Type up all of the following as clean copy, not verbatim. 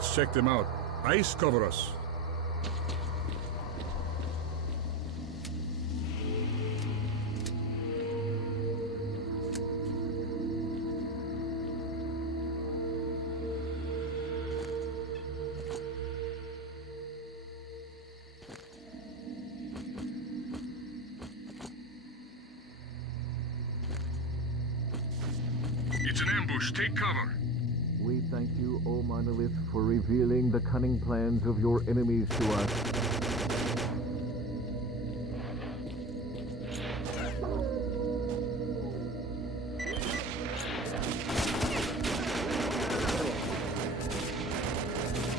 Let's check them out. Ice cover us. It's an ambush. Take cover. We thank you, O Monolith, for revealing the cunning plans of your enemies to us.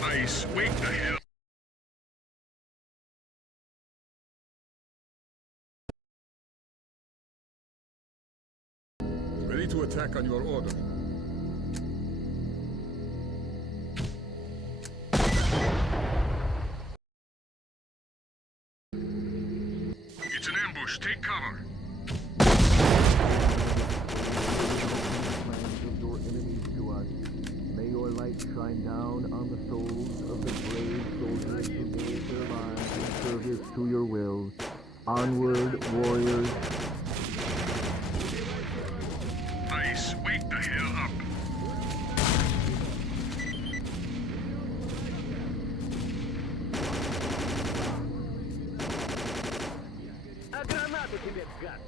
Ice, wake the hell. Ready to attack on your order. It's an ambush. Take cover. Plans of your enemies to us. May your light shine down on the souls of the brave soldiers who gave their lives in service to your will. Onward, warriors. Ice, wake the hell up. А гранату тебе, гад!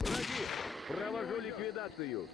Враги! Провожу ликвидацию!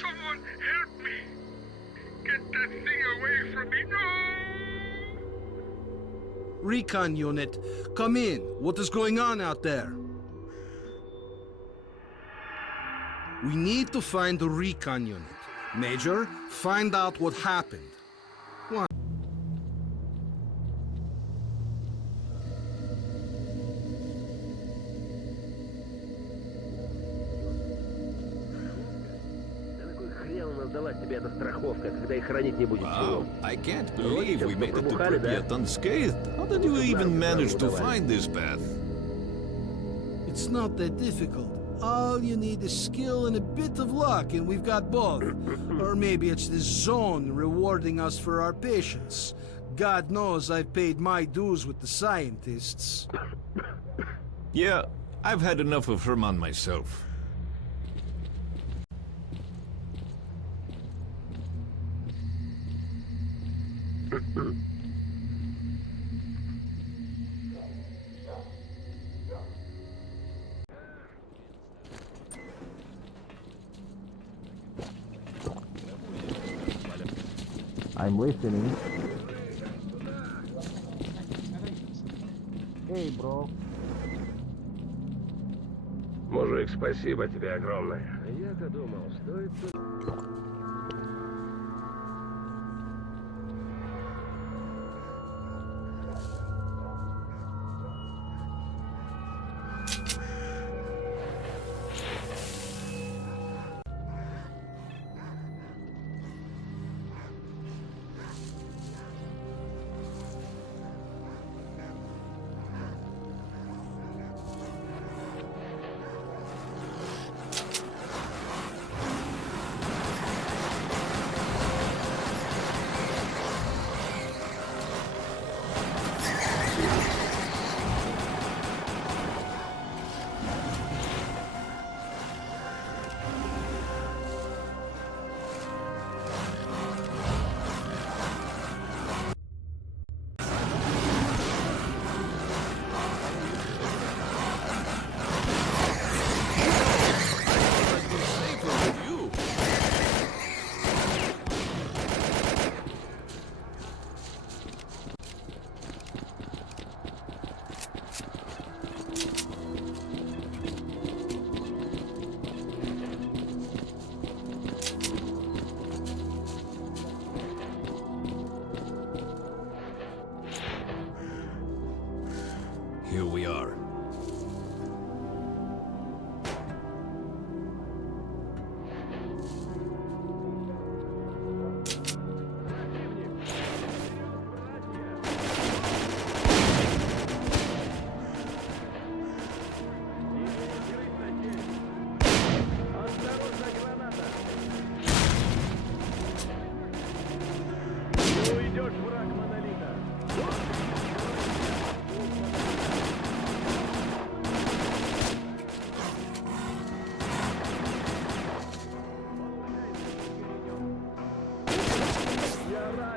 Someone help me! Get that thing away from me, no! Recon unit, come in. What is going on out there? We need to find the recon unit. Major, find out what happened. Wow, I can't believe we made it to Pripyat unscathed. How did you even manage to find this path? It's not that difficult. All you need is skill and a bit of luck, and we've got both. Or maybe it's this zone rewarding us for our patience. God knows I've paid my dues with the scientists. Yeah, I've had enough of Herman myself. I'm listening. Hey, bro. Мужик, спасибо тебе огромное. Я-то думал, стоит...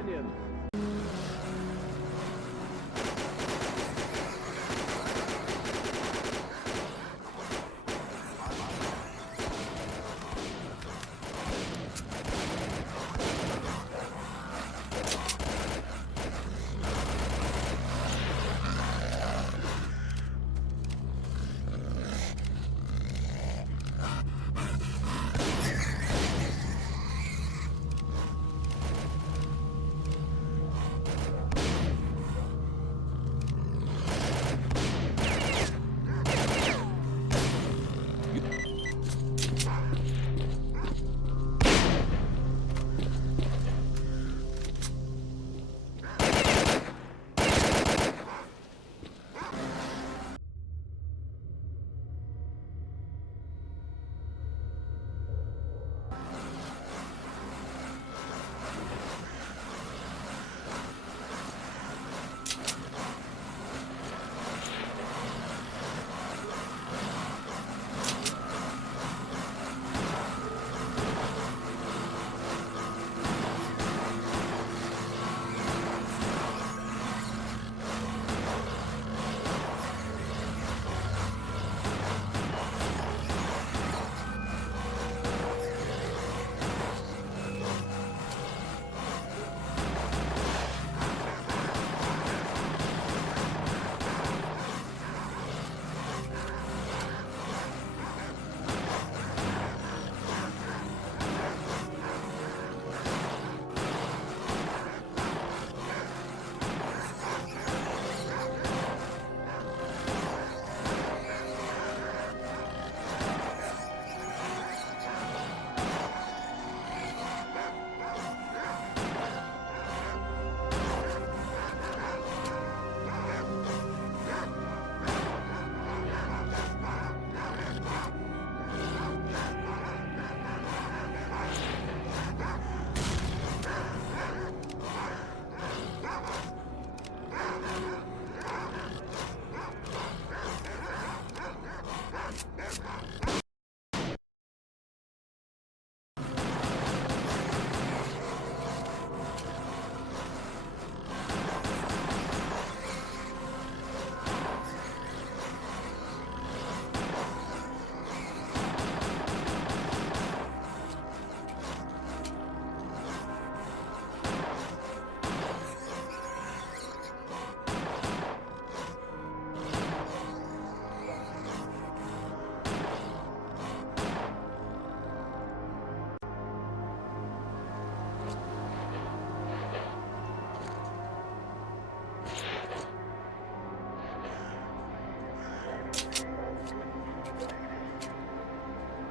ранен.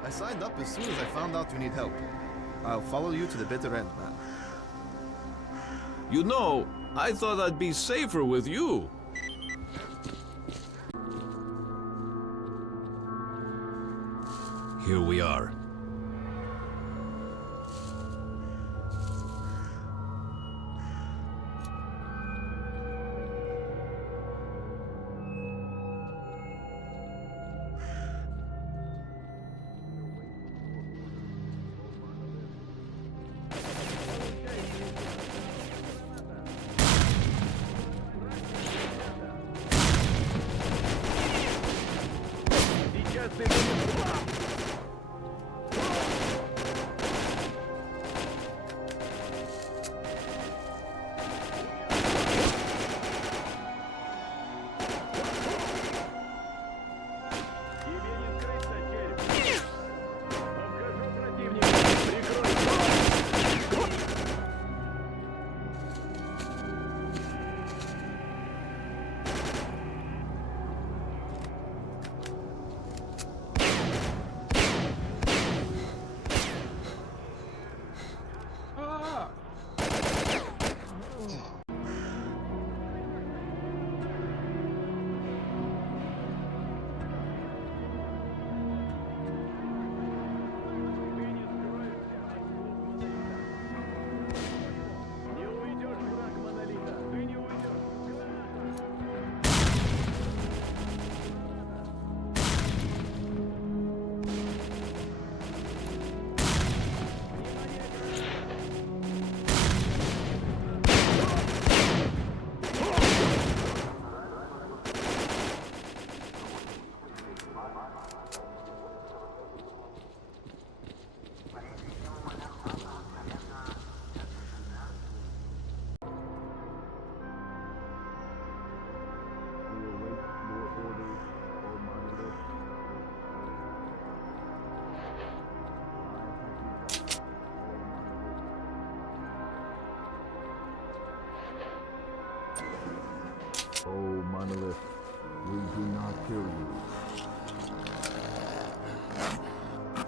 I signed up as soon as I found out you need help. I'll follow you to the bitter end, man. You know, I thought I'd be safer with you. Here we are. Сейчас ты будешь сюда. Тебе не скрыться, череп. Обхожу противника. Прикрой.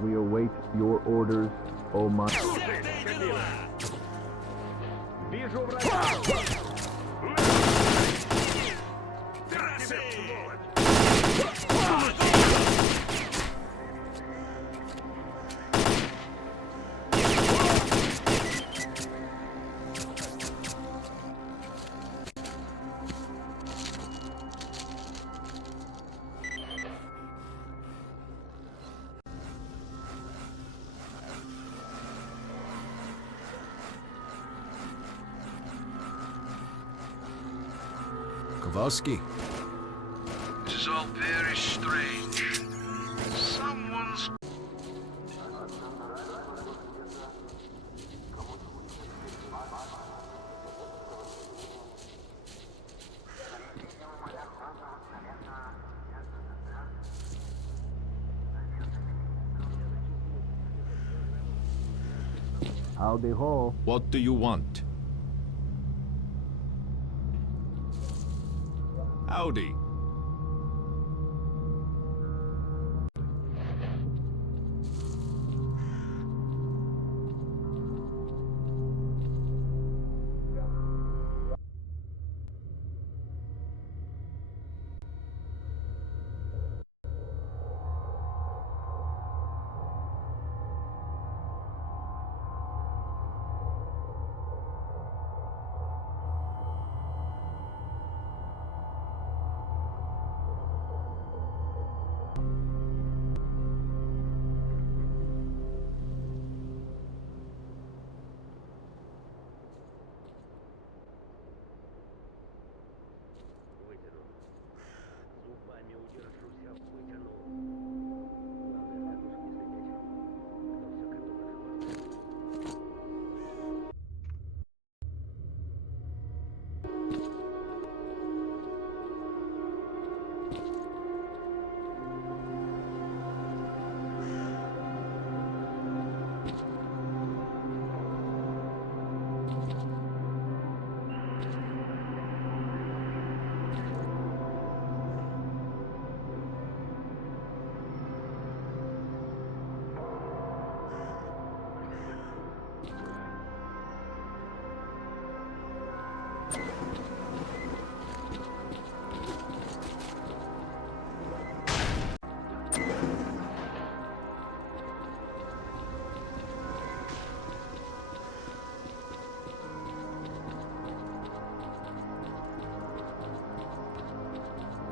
We await your orders, O my... Вижу врага! Kowalski. This is all very strange. Someone's... Howdy ho. What do you want? Howdy. Вытяну. Зубами удержусь, а вытяну. Главное, с катушки слететь. Кто все катушек хватает.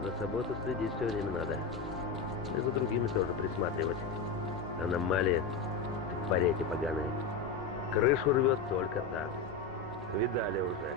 За собой-то следить все время надо. И за другими тоже присматривать. Аномалии в парете поганые. Крышу рвет только так. Видали уже.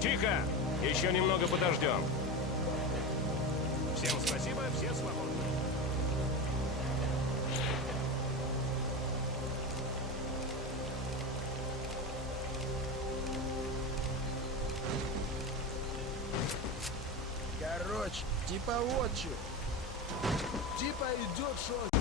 Тихо! Еще немного подождем. Всем спасибо, все свободны. Короче, типа вот чё. Типа идет шо.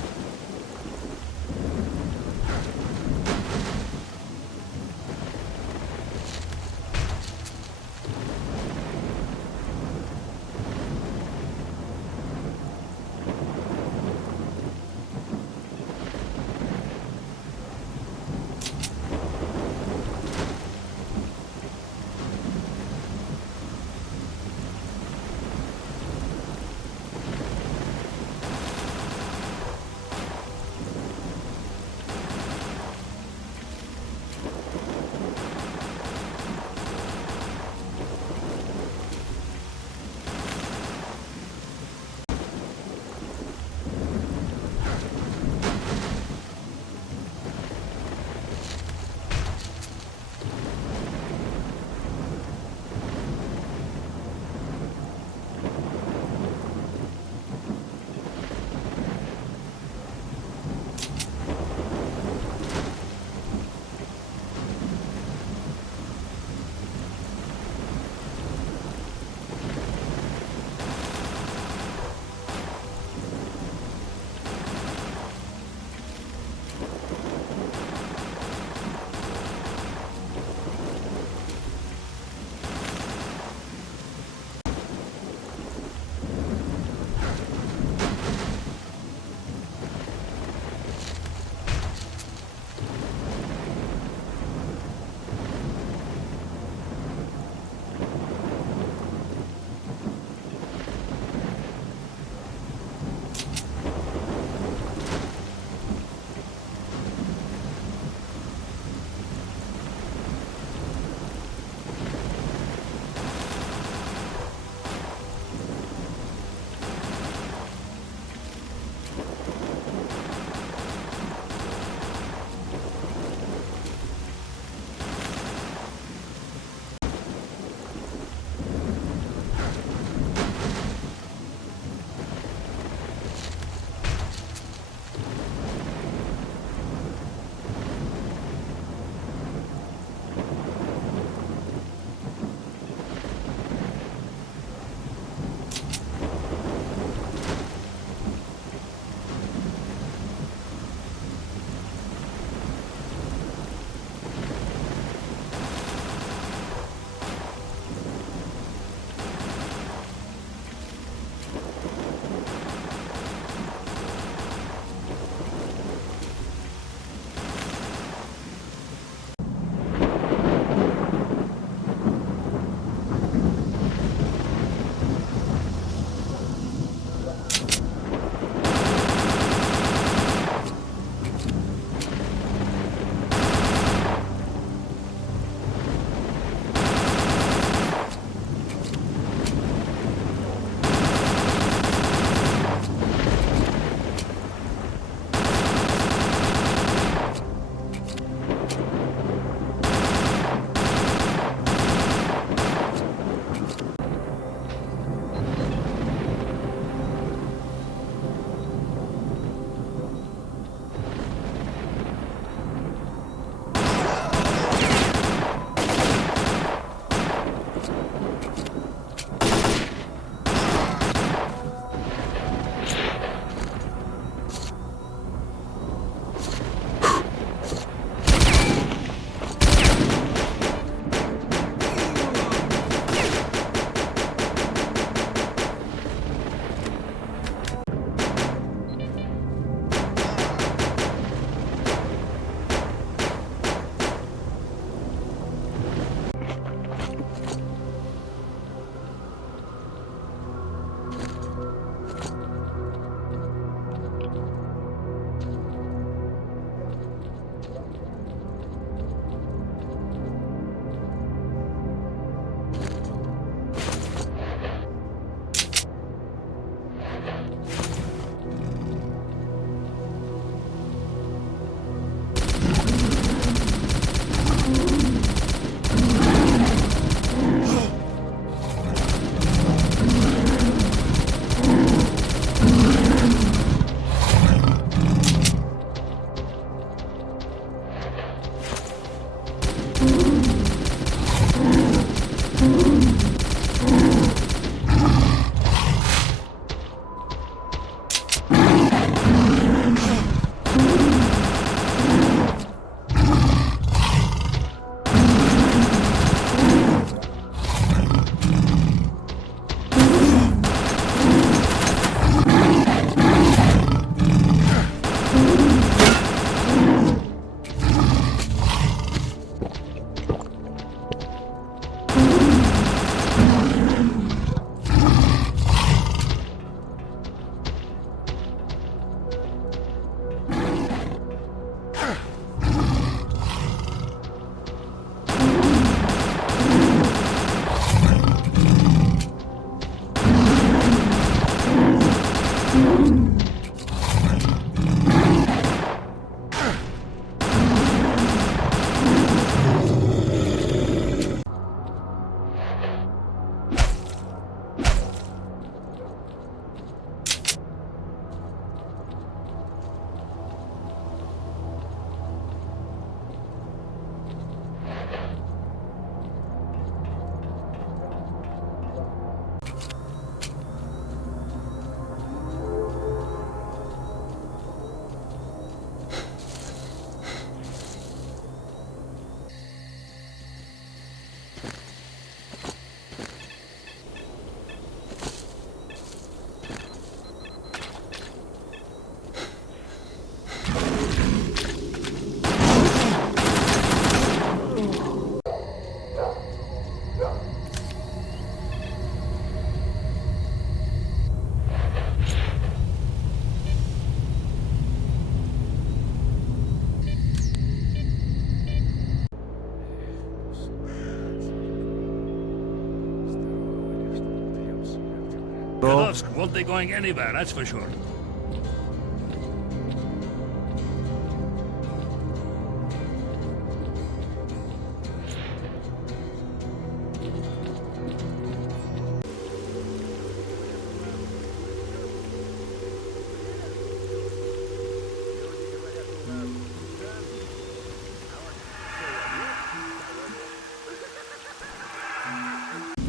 Kowalski won't be going anywhere, that's for sure.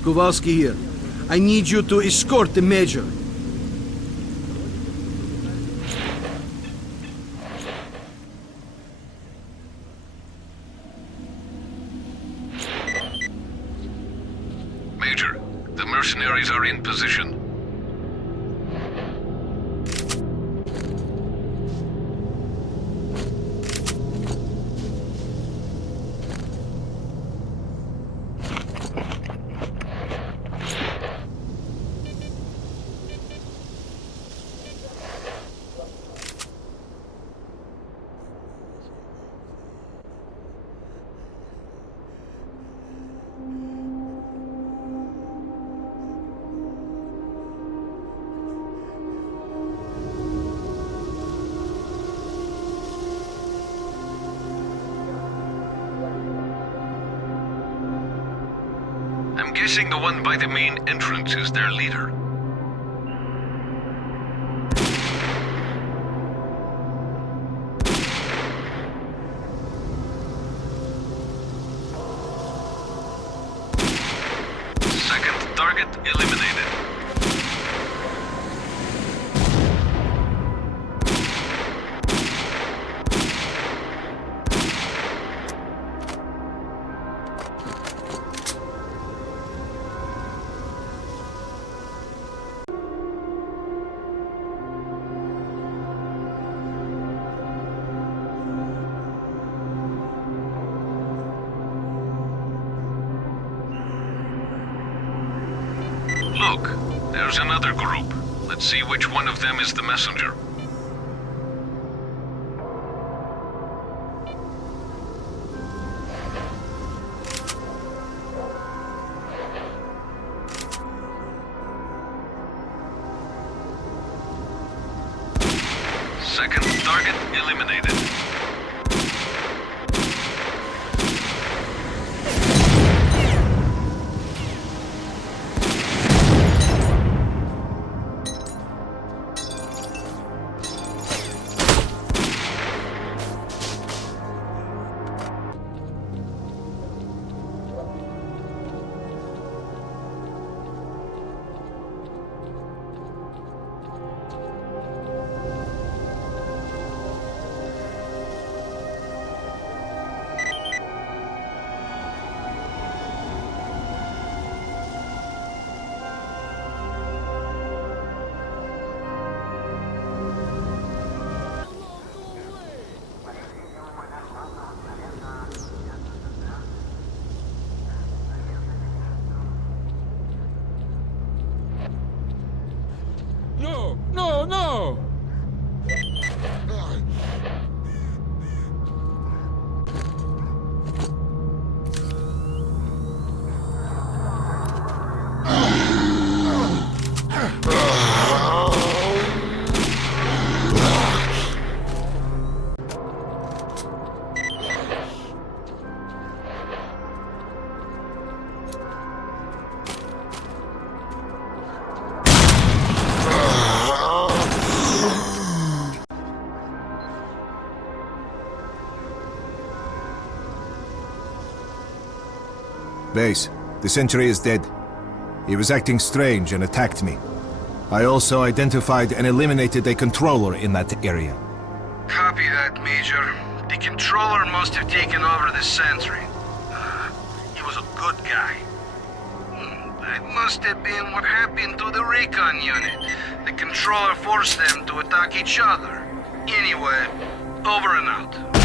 Kowalski here. I need you to escort the Major. Major, the mercenaries are in position. I'm guessing the one by the main entrance is their leader. Second target eliminated. Look, there's another group. Let's see which one of them is the messenger. Second target eliminated. Base, the sentry is dead. He was acting strange and attacked me. I also identified and eliminated a controller in that area. Copy that, Major. The controller must have taken over the sentry. He was a good guy. That must have been what happened to the recon unit. The controller forced them to attack each other. Anyway, over and out.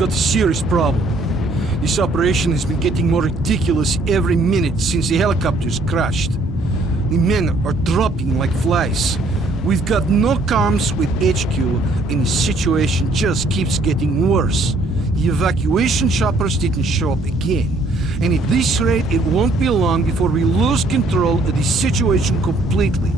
got a serious problem. This operation has been getting more ridiculous every minute since the helicopters crashed. The men are dropping like flies. We've got no comms with HQ, and the situation just keeps getting worse. The evacuation choppers didn't show up again. And at this rate, it won't be long before we lose control of the situation completely.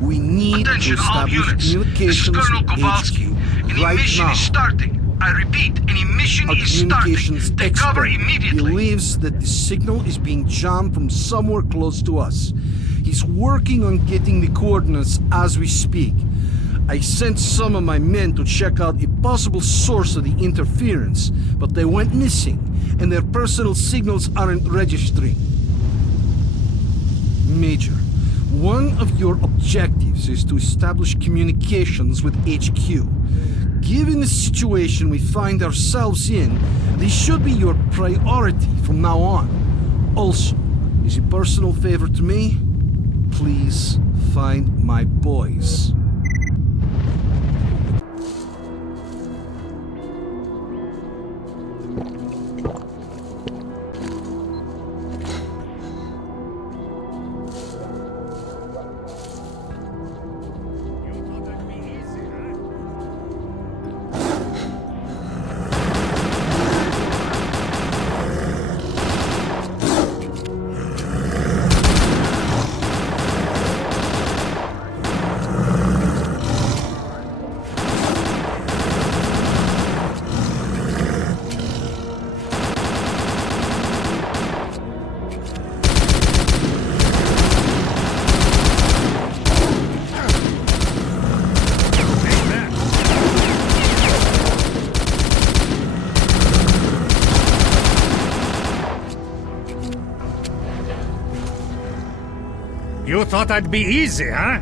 We need Attention, to all establish units. This is communications Colonel with Kowalski. HQ An right emission now. is starting. I repeat, an emission Our is communications starting. Take cover expert immediately. believes that the signal is being jammed from somewhere close to us. He's working on getting the coordinates as we speak. I sent some of my men to check out a possible source of the interference, but they went missing, and their personal signals aren't registering. Major, one of your objectives is to establish communications with HQ. Given the situation we find ourselves in, this should be your priority from now on. Also, as a personal favor to me, please find my boys. You thought I'd be easy, huh?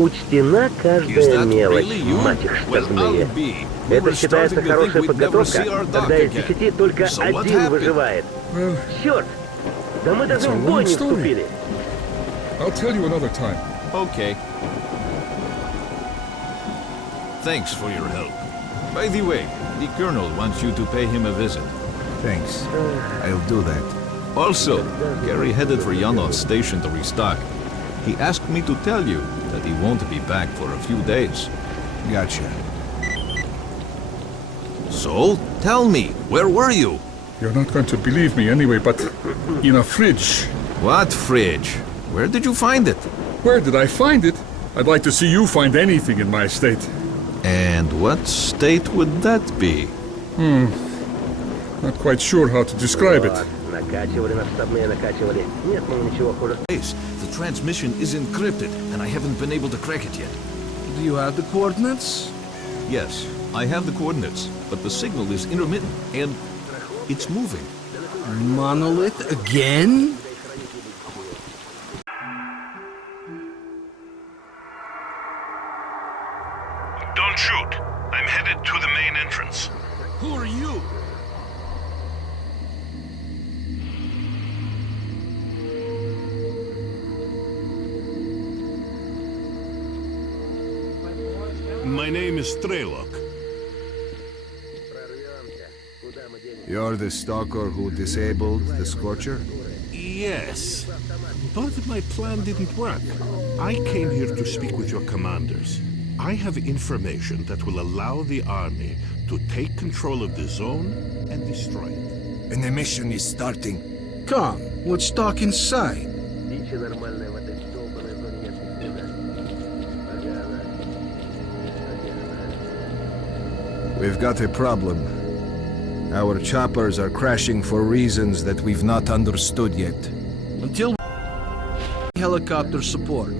Учтена Is каждая that мелочь, really you? мать их Well, штабные. I'll be. We Это were считается starting to think хорошая we'd never see подготовка, our dock когда из again. 10 только So what один happened? выживает. Well, Черт! Да мы даже It's a в бой long не story. вступили. I'll tell you another time. Okay. Thanks for your help. By the way, the Colonel wants you to pay him a visit. Thanks. I'll do that. Also, Gary headed for Yanov's station to restock. He asked me to tell you that he won't be back for a few days. Gotcha. So, tell me, where were you? You're not going to believe me anyway, but in a fridge. What fridge? Where did you find it? Where did I find it? I'd like to see you find anything in my estate. And what state would that be? Not quite sure how to describe it. Вот, накачивали нас штабные, накачивали. Нет, ну ничего хуже. The transmission is encrypted, and I haven't been able to crack it yet. Do you have the coordinates? Yes, I have the coordinates, but the signal is intermittent, and it's moving. Monolith again? Don't shoot. I'm headed to the main entrance. Who are you? My name is Strelok. Прорвемся. Куда мы денемся? You're the stalker who disabled the Scorcher? Yes, but my plan didn't work. I came here to speak with your commanders. I have information that will allow the army to take control of the zone and destroy it. And the mission is starting. Come, let's talk inside. Дичи нормальной в этой долбанной зоне нет ни хрена. Погано. Погано. We've got a problem. Our choppers are crashing for reasons that we've not understood yet. Until helicopter support.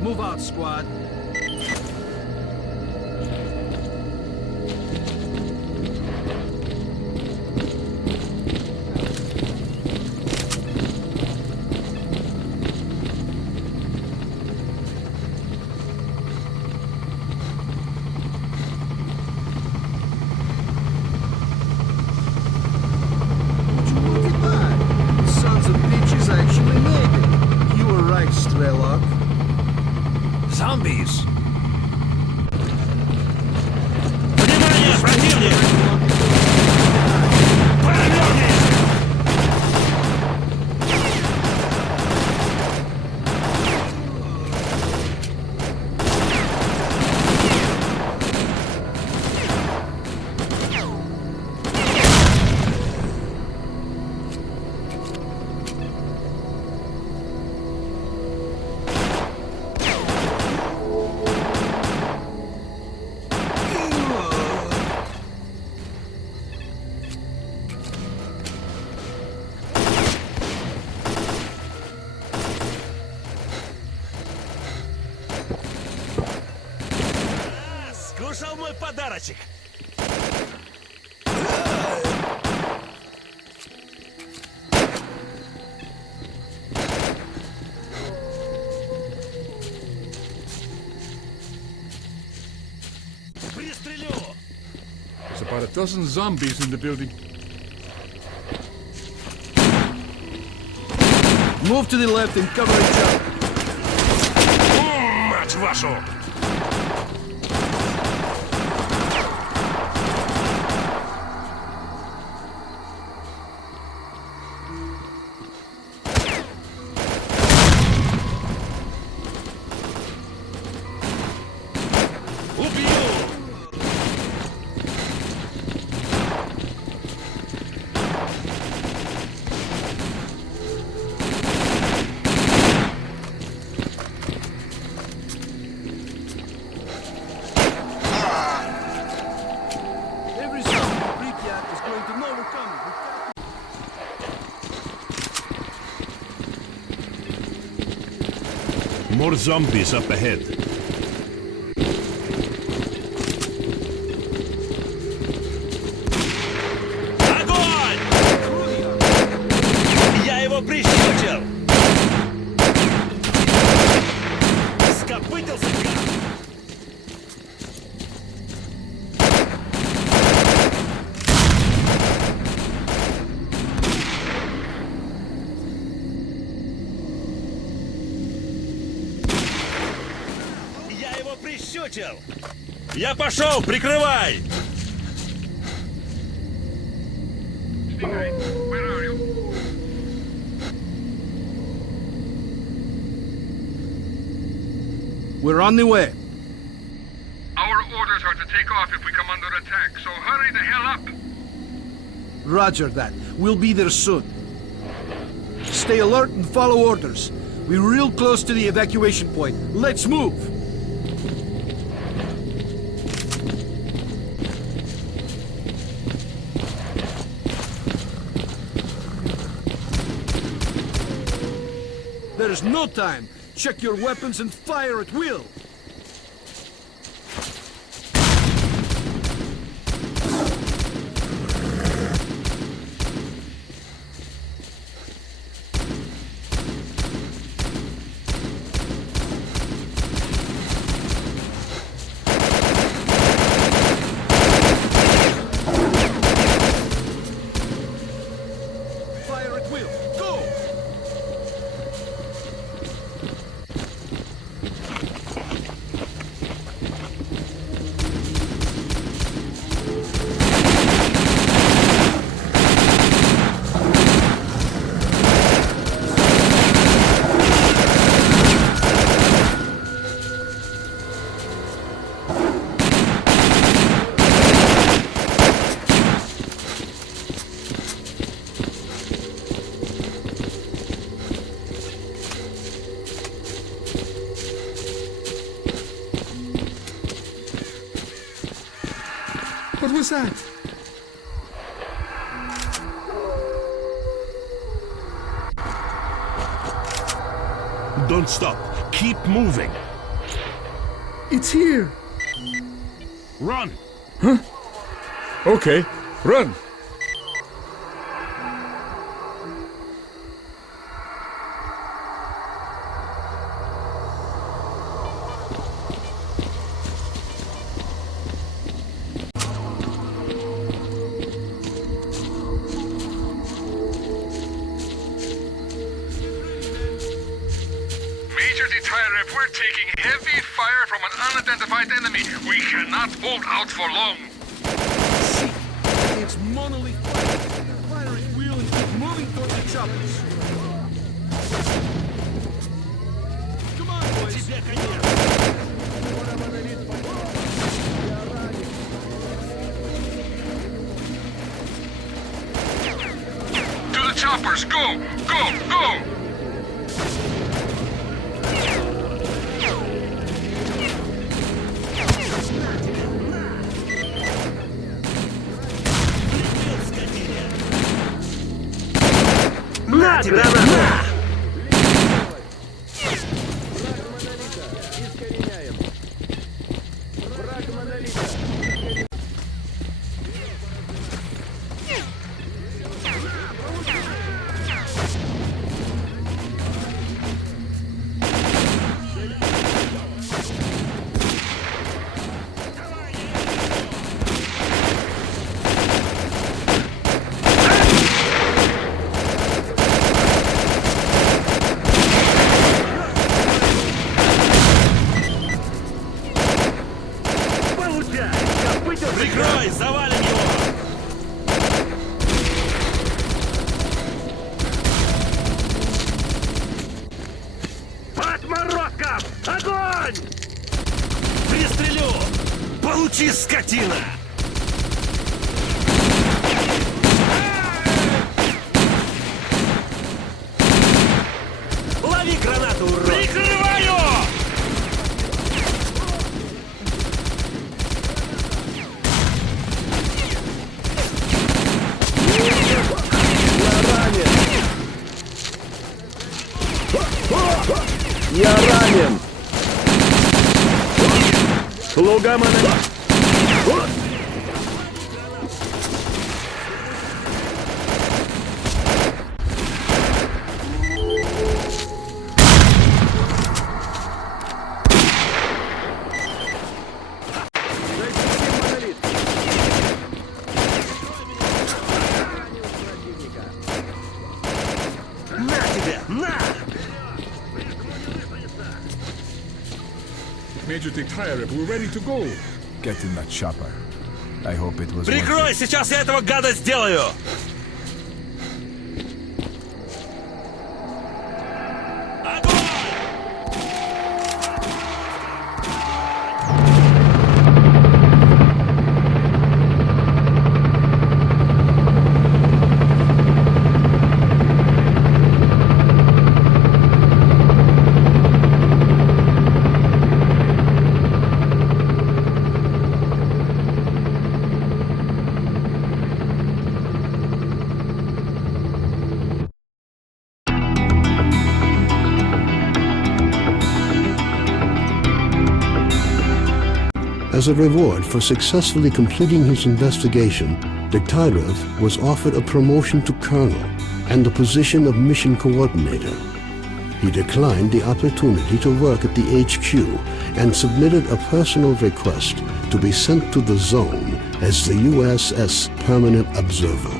Move out, squad. Look at that! The sons of bitches actually made it. You were right, Strelok. Zombies! подарочек! Пристрелю! There's about a dozen zombies in the building. Move to the left and cover each other. Мать вашу! Every zombie in Pripyat is going to know we're coming. More zombies up ahead. Огонь! Я его прищучил! Скопытился, гад! Я его прищучил! Я пошел, прикрывай! Stingray, where are you? We're on the way. Our orders are to take off if we come under attack, so hurry the hell up! Roger that. We'll be there soon. Stay alert and follow orders. We're real close to the evacuation point. Let's move! There's no time. Check your weapons and fire at will. Fire at will. Go! What was that? Don't stop. Keep moving. It's here. Run! Okay, run. Major Detective, we're taking heavy fire from an unidentified enemy. We cannot hold out for long. It's monolith fire. Fire at will and keep moving towards the choppers. Come on, boys. Тебе конец! To the choppers, go! Go! Go! На тебе! На! Прикрой! Завалим его! Отморозков! Огонь! Пристрелю! Получи, скотина! Лови гранату, урод! Прикрываю! Я ранен! Слуга монолит! На тебе! На! Major Dictator, we're ready to go. Get in that chopper. I hope it was worth Прикрой! it. Сейчас я этого гада сделаю! As a reward for successfully completing his investigation, Degtyarev was offered a promotion to colonel and the position of mission coordinator. He declined the opportunity to work at the HQ and submitted a personal request to be sent to the zone as the USS Permanent Observer.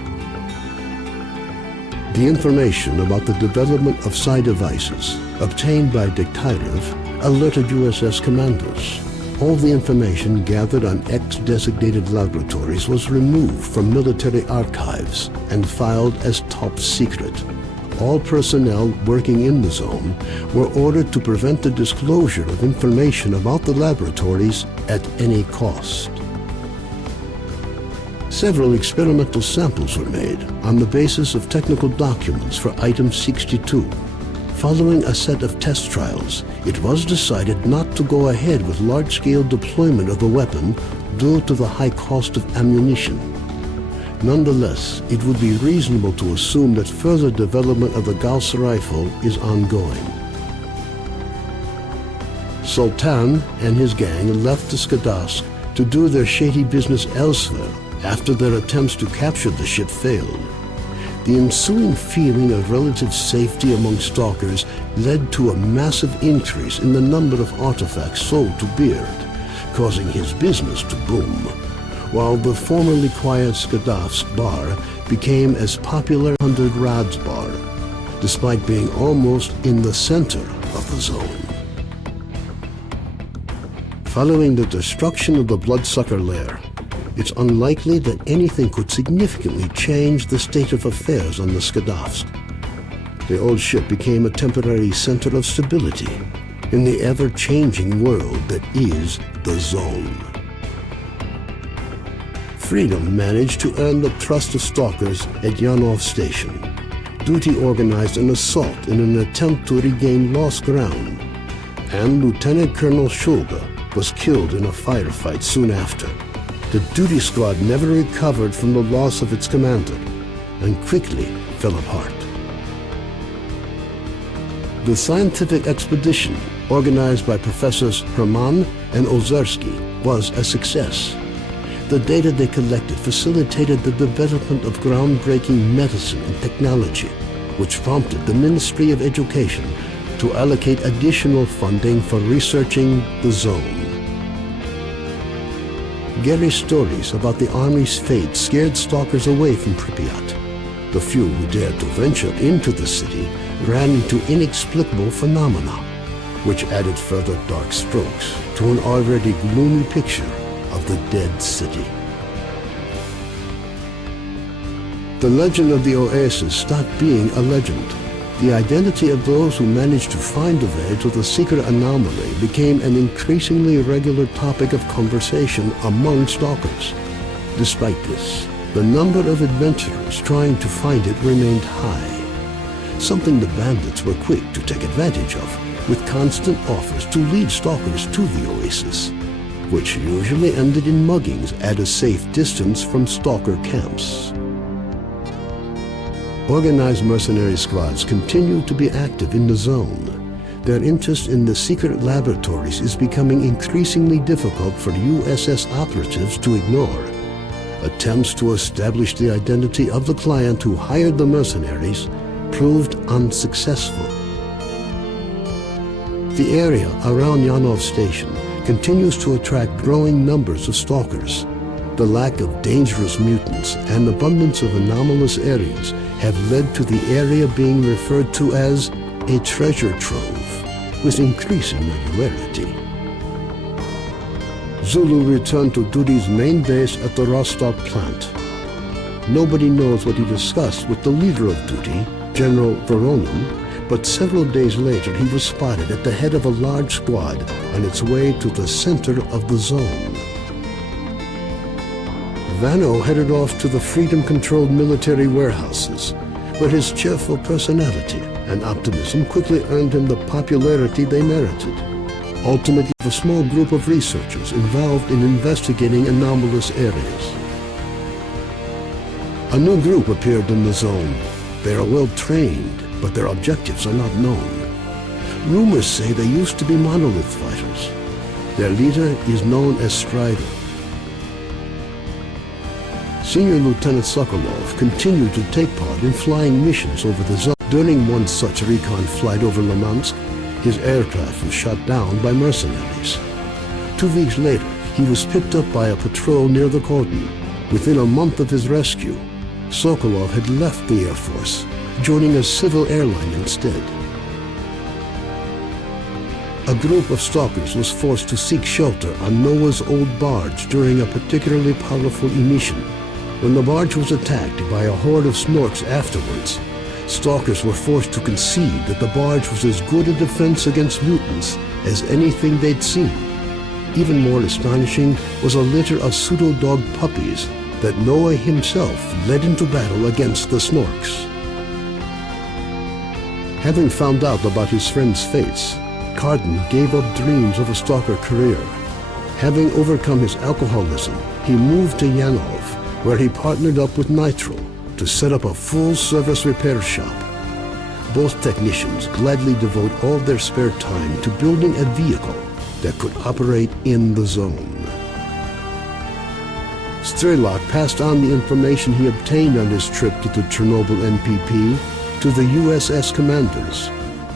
The information about the development of psi devices obtained by Degtyarev alerted USS commanders. All the information gathered on X-designated laboratories was removed from military archives and filed as top secret. All personnel working in the zone were ordered to prevent the disclosure of information about the laboratories at any cost. Several experimental samples were made on the basis of technical documents for Item 62. Following a set of test trials, it was decided not to go ahead with large-scale deployment of the weapon due to the high cost of ammunition. Nonetheless, it would be reasonable to assume that further development of the Gauss rifle is ongoing. Sultan and his gang left the Skadovsk to do their shady business elsewhere after their attempts to capture the ship failed. The ensuing feeling of relative safety among stalkers led to a massive increase in the number of artifacts sold to Beard, causing his business to boom, while the formerly quiet Skadovsk bar became as popular as 100 Rad's bar, despite being almost in the center of the zone. Following the destruction of the Bloodsucker lair, it's unlikely that anything could significantly change the state of affairs on the Skadovsk. The old ship became a temporary center of stability in the ever-changing world that is the Zone. Freedom managed to earn the trust of stalkers at Yanov Station. Duty organized an assault in an attempt to regain lost ground, and Lieutenant Colonel Shulga was killed in a firefight soon after. The duty squad never recovered from the loss of its commander and quickly fell apart. The scientific expedition, organized by Professors Herman and Ozerski, was a success. The data they collected facilitated the development of groundbreaking medicine and technology, which prompted the Ministry of Education to allocate additional funding for researching the zone. Gary's stories about the Army's fate scared stalkers away from Pripyat. The few who dared to venture into the city ran into inexplicable phenomena, which added further dark strokes to an already gloomy picture of the dead city. The legend of the oasis stopped being a legend. The identity of those who managed to find the way to the secret anomaly became an increasingly regular topic of conversation among stalkers. Despite this, the number of adventurers trying to find it remained high, something the bandits were quick to take advantage of, with constant offers to lead stalkers to the oasis, which usually ended in muggings at a safe distance from stalker camps. Organized mercenary squads continue to be active in the zone. Their interest in the secret laboratories is becoming increasingly difficult for USS operatives to ignore. Attempts to establish the identity of the client who hired the mercenaries proved unsuccessful. The area around Yanov Station continues to attract growing numbers of stalkers. The lack of dangerous mutants and abundance of anomalous areas have led to the area being referred to as a treasure trove, with increasing regularity. Zulu returned to Duty's main base at the Rostov plant. Nobody knows what he discussed with the leader of Duty, General Voronin, but several days later he was spotted at the head of a large squad on its way to the center of the zone. Vano headed off to the freedom-controlled military warehouses, where his cheerful personality and optimism quickly earned him the popularity they merited. Ultimately, a small group of researchers involved in investigating anomalous areas. A new group appeared in the zone. They are well-trained, but their objectives are not known. Rumors say they used to be monolith fighters. Their leader is known as Strider. Senior Lieutenant Sokolov continued to take part in flying missions over the zone. During one such recon flight over Limansk, his aircraft was shot down by mercenaries. 2 weeks later, he was picked up by a patrol near the cordon. Within a month of his rescue, Sokolov had left the Air Force, joining a civil airline instead. A group of stalkers was forced to seek shelter on Noah's old barge during a particularly powerful emission. When the barge was attacked by a horde of snorks afterwards, stalkers were forced to concede that the barge was as good a defense against mutants as anything they'd seen. Even more astonishing was a litter of pseudo-dog puppies that Noah himself led into battle against the snorks. Having found out about his friend's fates, Cardin gave up dreams of a stalker career. Having overcome his alcoholism, he moved to Yanov, where he partnered up with Nitro to set up a full-service repair shop. Both technicians gladly devote all their spare time to building a vehicle that could operate in the zone. Strelok passed on the information he obtained on his trip to the Chernobyl NPP to the USS commanders.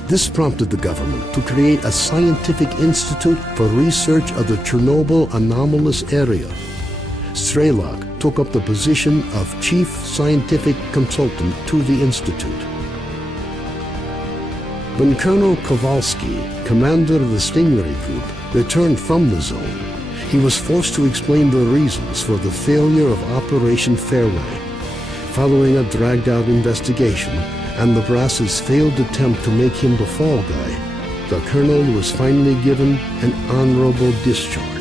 This prompted the government to create a scientific institute for research of the Chernobyl anomalous area. Strelok took up the position of chief scientific consultant to the institute. When Colonel Kowalski, commander of the Stingray Group, returned from the zone, he was forced to explain the reasons for the failure of Operation Fairway. Following a dragged-out investigation and the brass's failed attempt to make him the fall guy, the colonel was finally given an honorable discharge.